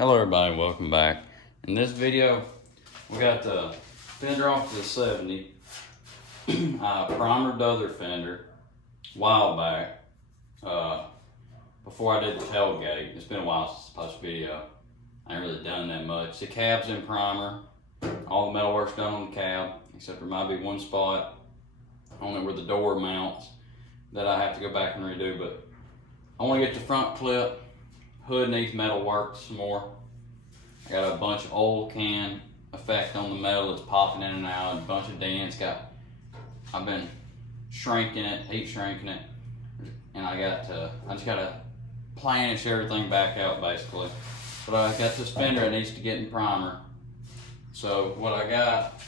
Hello everybody, welcome back. In this video, we got the fender off the 70. I primered the other fender a while back, before I did the tailgate. It's been a while since I posted a video. I ain't really done that much. The cab's in primer. All the metal work's done on the cab, except there might be one spot on it where the door mounts that I have to go back and redo, but I want to get the front clip. Hood needs metal work some more. I got a bunch of old can effect on the metal that's popping in and out, a bunch of dents. I've been shrinking it, heat shrinking it, and I just gotta planish everything back out basically. But I got this fender that needs to get in primer. So what I got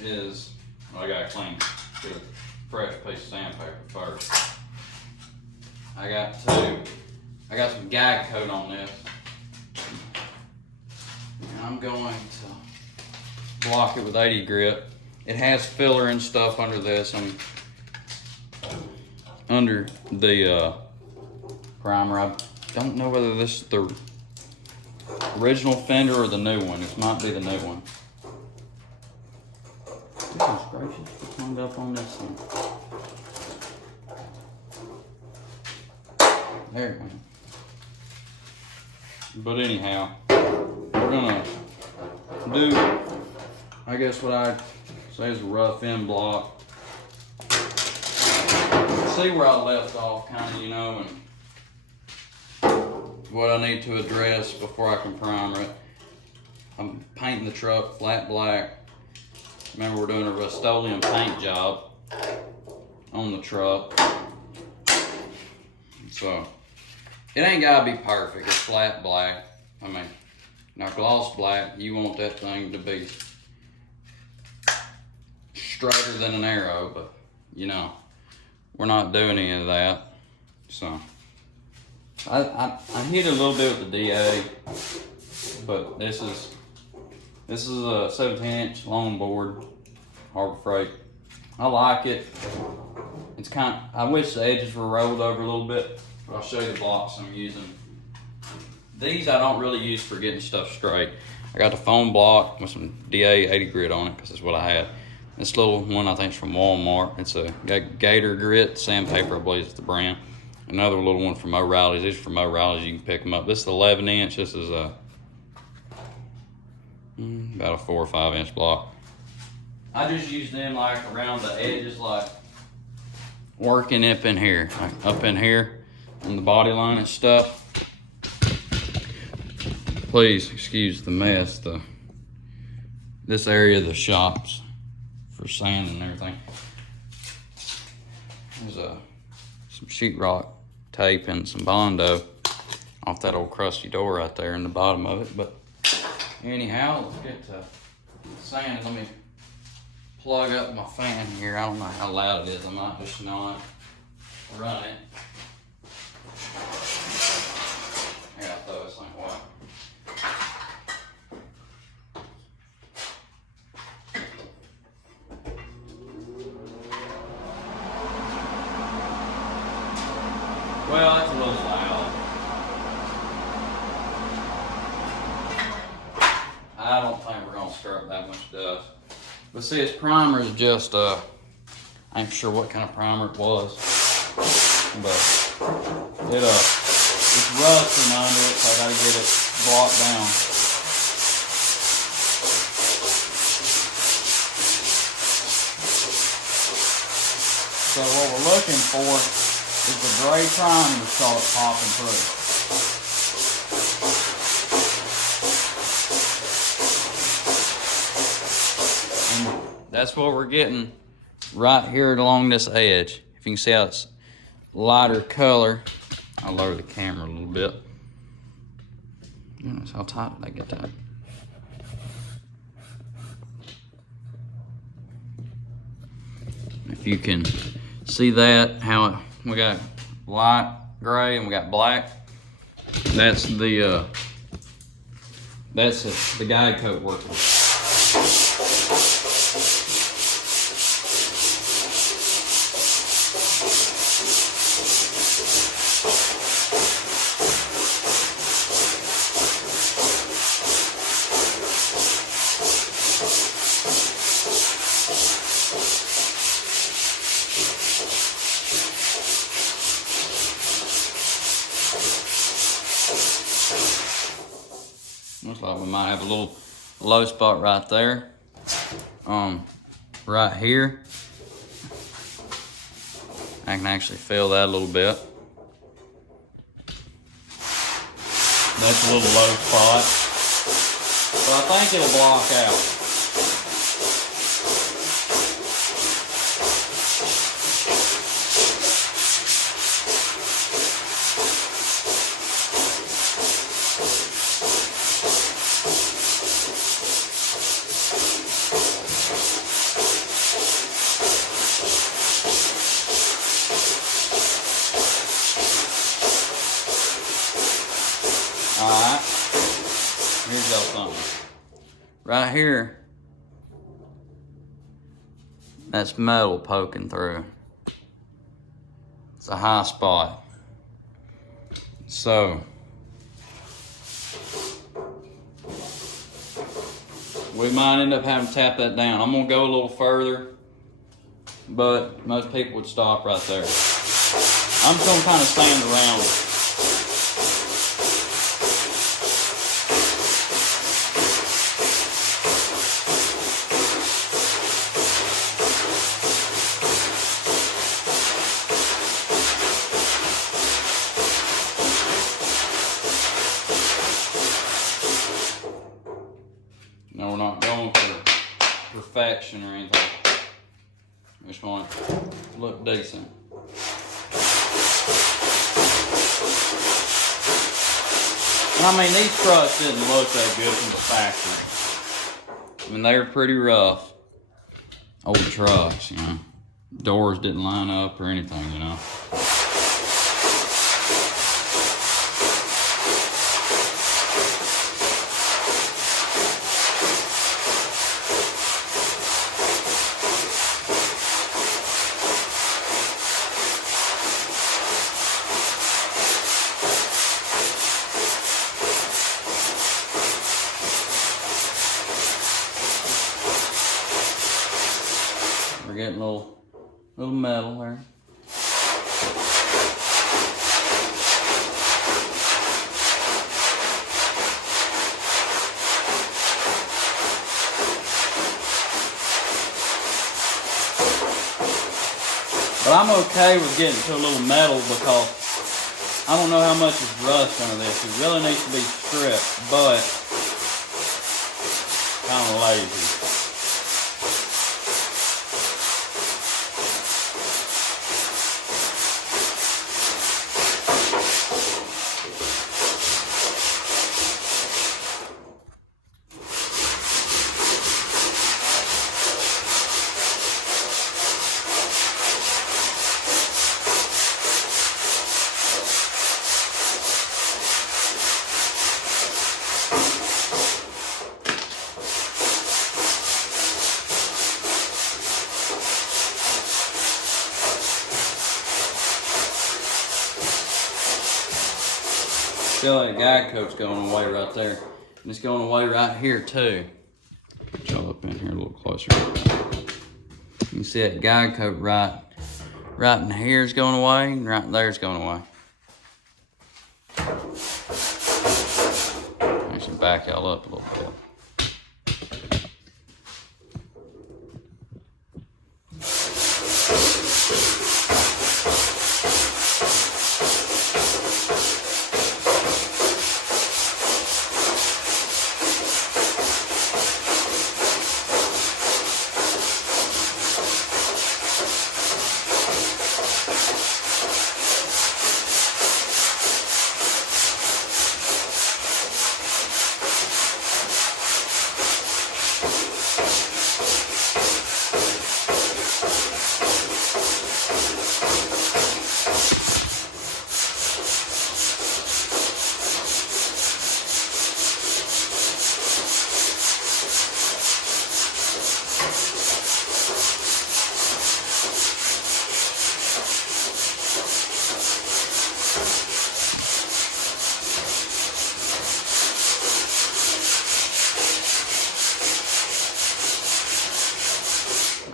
is, I gotta clean, get a fresh piece of sandpaper first. I got some gag coat on this, and I'm going to block it with 80 grit. It has filler and stuff under this, under the primer. I don't know whether this is the original fender or the new one. This might be the new one. Goodness gracious, what's hung up on this one? There it went. But anyhow, we're gonna do, I guess what I say is a rough end block. See where I left off, kind of, and what I need to address before I can primer it. I'm painting the truck flat black. Remember, we're doing a Rust-Oleum paint job on the truck. So, it ain't gotta be perfect. It's flat black. I mean, now gloss black, you want that thing to be straighter than an arrow, but we're not doing any of that. So, I hit a little bit with the DA, but this is a 17-inch longboard, Harbor Freight. I like it. It's I wish the edges were rolled over a little bit, but I'll show you the blocks I'm using. These I don't really use for getting stuff straight. I got the foam block with some DA 80 grit on it, because that's what I had. This little one I think is from Walmart. It's a Gator Grit sandpaper, I believe is the brand. Another little one from O'Reilly's. These are from O'Reilly's, you can pick them up. This is 11 inch, this is about a 4 or 5 inch block. I just use them like around the edges, like working up in here, on the body line and stuff. Please excuse the mess. This area of the shops for sand and everything. There's some sheetrock tape and some Bondo off that old crusty door right there in the bottom of it. But anyhow, let's get to sand. Let me plug up my fan here. I don't know how loud it is. I might just not run it. I gotta throw this thing away. Well, that's a little loud. I don't think we're gonna stir up that much dust. But see, its primer is just, I ain't sure what kind of primer it was, but it's rusting under it, so I gotta get it blocked down. So what we're looking for is the gray primer to start popping through. That's what we're getting right here along this edge. If you can see how it's lighter color, I'll lower the camera a little bit. Notice how tight did I get that? If you can see that, how we got light gray and we got black. That's the guide coat working. Looks like we might have a little low spot right there. Right here. I can actually feel that a little bit. That's a little low spot. But I think it'll block out. Alright, here's y'all something. Right here, that's metal poking through. It's a high spot. So, we might end up having to tap that down. I'm gonna go a little further, but most people would stop right there. I'm just gonna kind of sand around it. No, we're not going for perfection or anything. We just want it to look decent. I mean, these trucks didn't look that good from the factory. I mean, they were pretty rough. Old trucks, you know. Doors didn't line up or anything, you know. We're getting a little metal there. But I'm okay with getting to a little metal because I don't know how much is rust under this. It really needs to be stripped, but kind of lazy. Feel like guide coat's going away right there. And it's going away right here too. Put y'all up in here a little closer. You can see that guide coat right in here is going away, and right there is going away. I should back y'all up a little bit.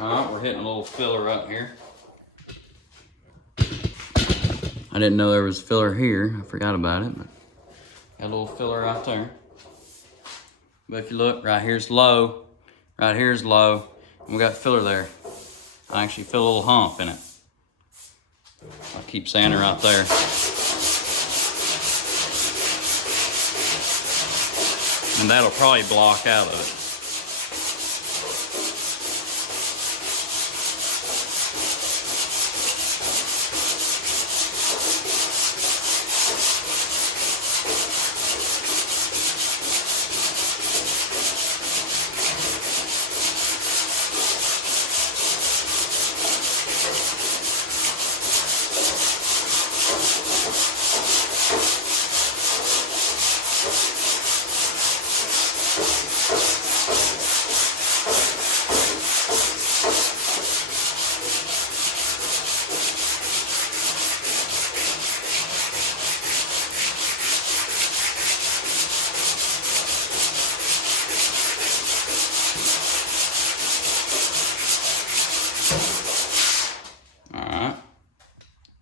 Alright, we're hitting a little filler up here. I didn't know there was filler here. I forgot about it, but Got a little filler right there. But if you look, right here's low, right here's low, and we got filler there. I actually feel a little hump in it. I'll keep sanding right there. And that'll probably block out of it.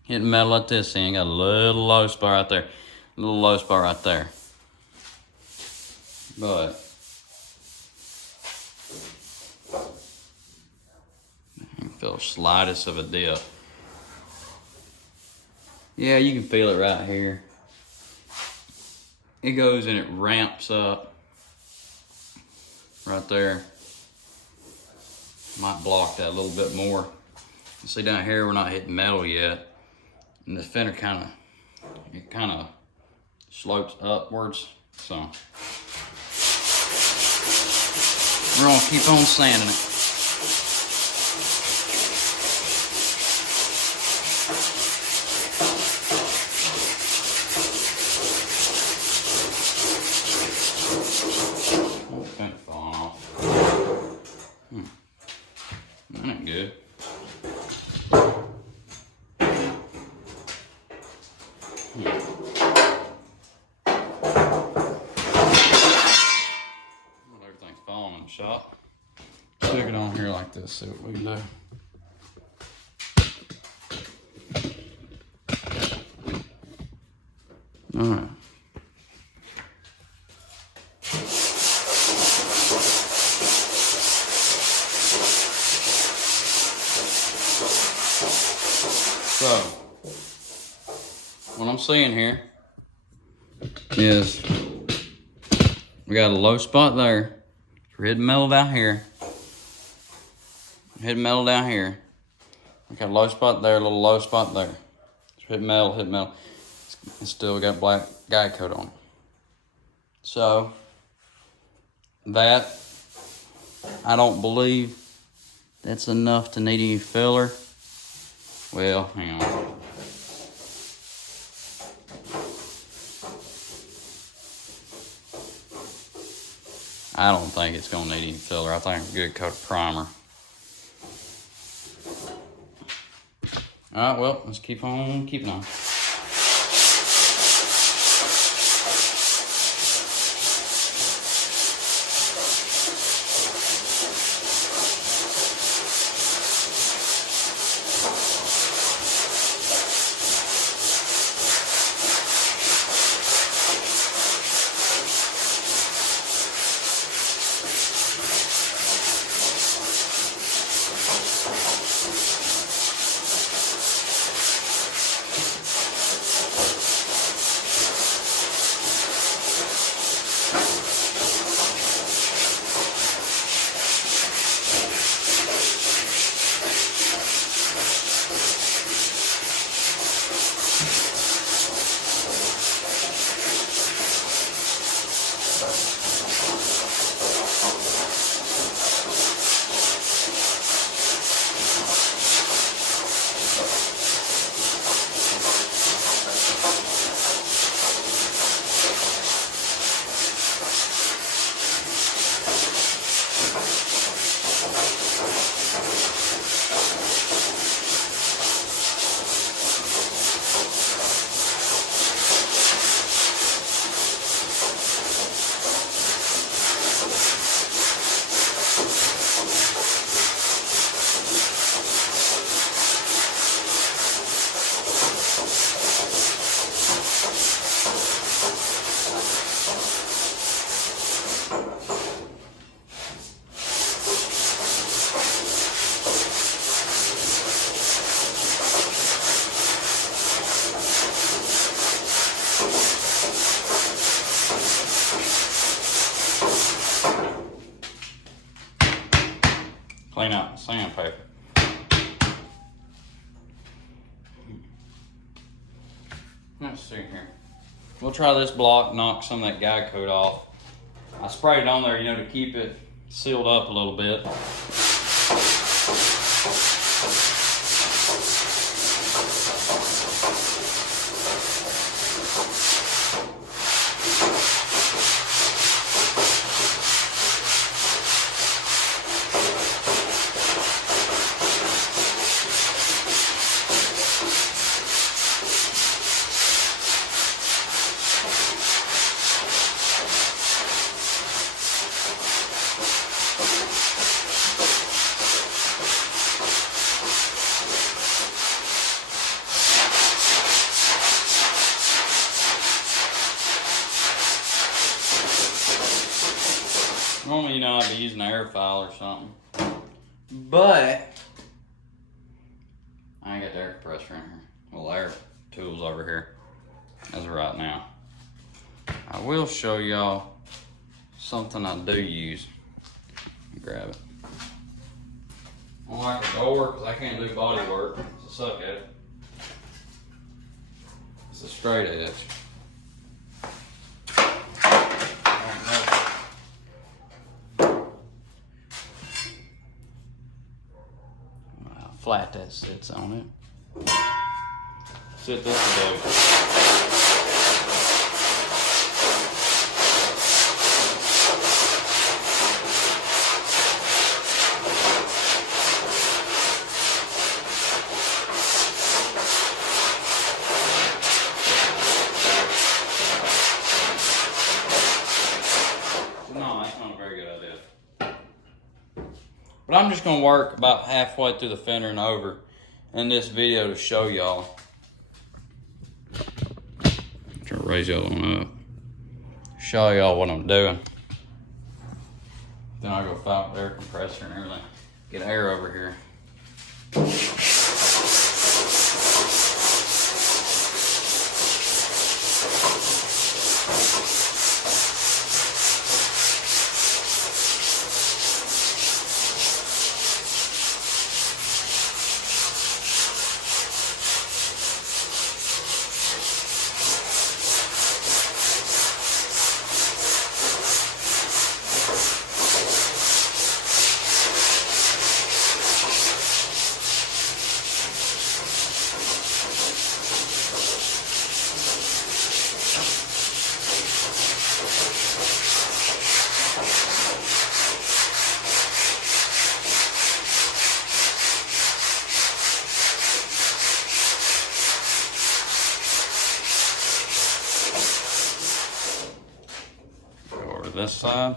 Hitting metal at this end, got a little low spot right there. A little low spot right there. But you can feel the slightest of a dip. Yeah, you can feel it right here. It goes and it ramps up right there. Might block that a little bit more. You see down here, we're not hitting metal yet. And the fender kind of slopes upwards, so we're gonna keep on sanding it. Oh, fender falling off. That ain't good. Everything's falling in the shop. Stick it on here like this, see what we can do. Alright. So, what I'm seeing here is we got a low spot there. We're hitting metal down here. Hitting metal down here. We got a low spot there, a little low spot there. Hit metal, hit metal. It's still got black guide coat on it. So, that, I don't believe that's enough to need any filler. Well, hang on. I don't think it's gonna need any filler. I think a good coat of primer. All right, well, let's keep on keeping on. clean out the sandpaper. Let's see here. We'll try this block, knock some of that guy coat off. I sprayed it on there, you know, to keep it sealed up a little bit. Normally, you know, I'd be using an air file or something, but I ain't got the air compressor in here. Well, air tools over here as of right now. I will show y'all something I do use. Grab it. I don't like a door because I can't do body work, so suck at it. It's a straight edge. Flat that sits on it. Sit this together. No, that's not a very good idea. But I'm just gonna work about halfway through the fender and over in this video to show y'all. Try to raise y'all on up. Show y'all what I'm doing. Then I'll go fight with the air compressor and everything. Get air over here. This side.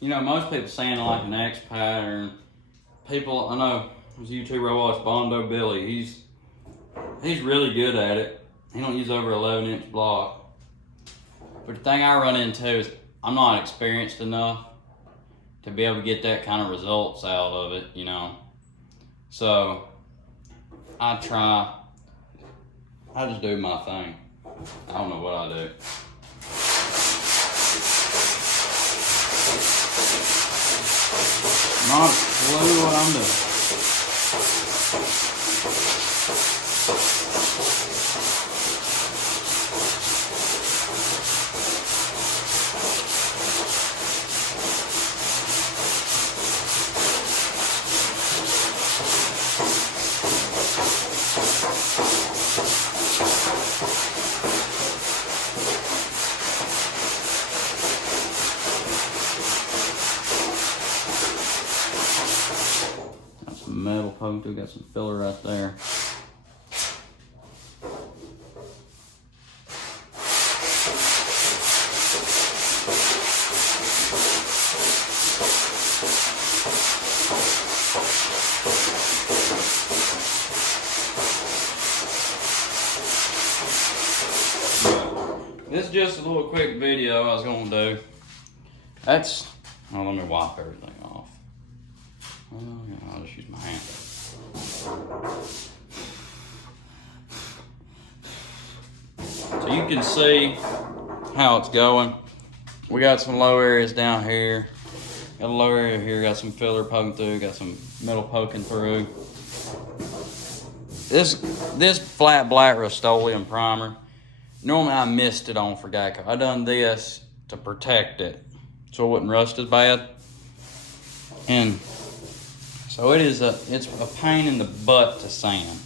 You know, most people saying like an X pattern. People, I know, there's a YouTuber I watch, Bondo Billy. He's really good at it. He don't use over 11-inch block. But the thing I run into is I'm not experienced enough to be able to get that kind of results out of it, you know. So I just do my thing. I don't know what I do. Not a clue what I'm doing. some metal poking through, got some filler right there. This is just a little quick video I was gonna do. Let me wipe everything off. Oh, yeah, I'll just use my hand. So you can see how it's going. We got some low areas down here. Got a low area here, got some filler poking through, got some metal poking through. This flat black Rust-Oleum primer, normally I mist it on for Geico. I done this to protect it so it wouldn't rust as bad. And so it's a pain in the butt to sand.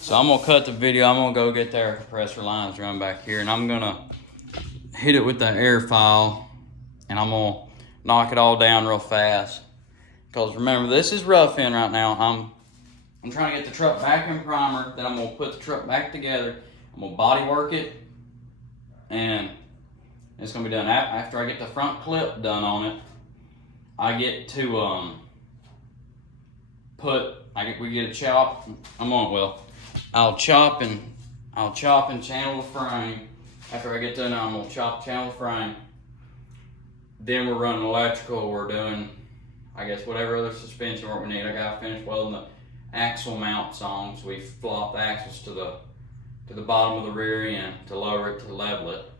So I'm gonna cut the video, I'm gonna go get their compressor lines run back here, and I'm gonna hit it with the air file, and I'm gonna knock it all down real fast. Because remember, this is rough in right now. I'm trying to get the truck back in primer, then I'm gonna put the truck back together. I'm gonna body work it, and it's gonna be done. After I get the front clip done on it, I get to we get a chop. I'll chop and channel the frame. After I get done, I'm gonna channel the frame. Then we're running electrical. We're doing, I guess, whatever other suspension work we need. I gotta finish welding the axle mounts on, so we flop the axles to the bottom of the rear end to lower it to level it.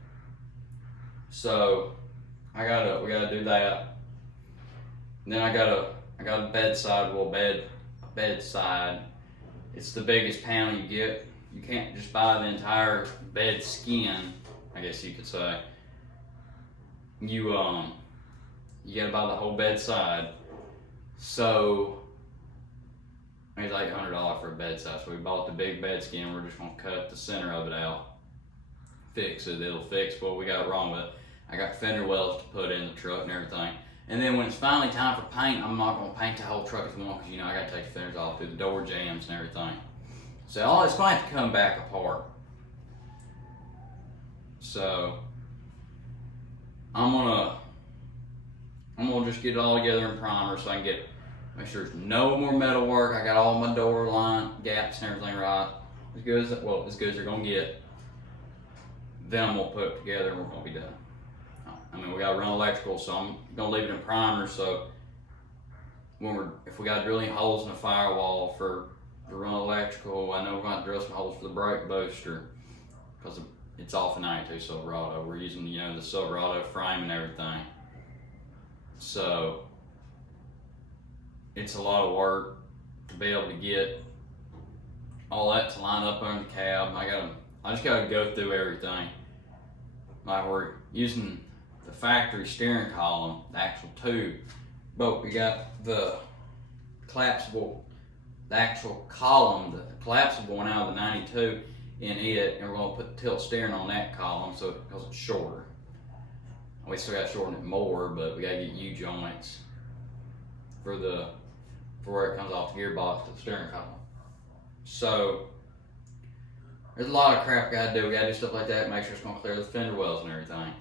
So we gotta do that. And then I got a bedside. It's the biggest panel you get. You can't just buy the entire bed skin, I guess you could say. You gotta buy the whole bedside. So it's like $100 for a bedside. So we bought the big bed skin. We're just gonna cut the center of it out, fix it. It'll fix what we got wrong with it. I got fender wells to put in the truck and everything. And then when it's finally time for paint, I'm not gonna paint the whole truck as one, because I gotta take the fenders off, do the door jams and everything. So all it's going to have to come back apart. So I'm gonna just get it all together in primer so I can make sure there's no more metal work. I got all my door line gaps and everything right, as good as they're gonna get. Then I'm gonna put it together and we're gonna be done. We gotta run electrical, so I'm gonna leave it in primer. So if we gotta drill any holes in the firewall to run electrical, I know we're gonna drill some holes for the brake booster, because it's off a 92 Silverado. We're using the Silverado frame and everything. So it's a lot of work to be able to get all that to line up under the cab. I just gotta go through everything. Like, we're using the factory steering column, the actual tube, but we got the actual column, the collapsible one out of the 92 in it, and we're gonna put the tilt steering on that column because it's shorter. We still got to shorten it more, but we gotta get U-joints for where it comes off the gearbox to the steering column. So there's a lot of crap we gotta do. We gotta do stuff like that, make sure it's gonna clear the fender wells and everything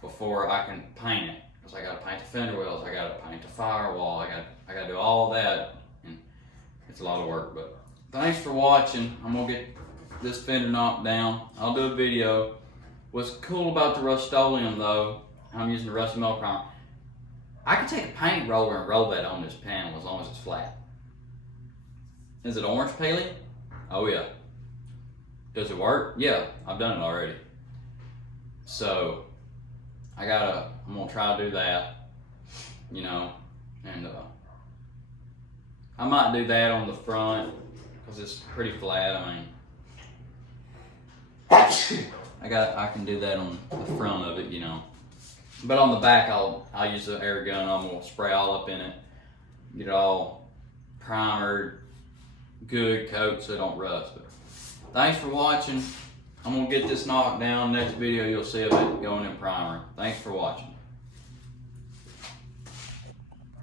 before I can paint it. Because I gotta paint the fender wells, I gotta paint the firewall, I gotta do all that, and it's a lot of work. But thanks for watching. I'm gonna get this fender knocked down. I'll do a video. What's cool about the Rust-Oleum though, I'm using the rusty metal primer. I can take a paint roller and roll that on this panel as long as it's flat. Is it orange peeling? Oh yeah. Does it work? Yeah, I've done it already. So I'm gonna try to do that, and I might do that on the front because it's pretty flat. I can do that on the front of it, But on the back, I'll use the air gun. I'm gonna spray all up in it, get it all primered, good coat so it don't rust. But thanks for watching. I'm gonna get this knocked down. Next video, you'll see of it going in primer. Thanks for watching.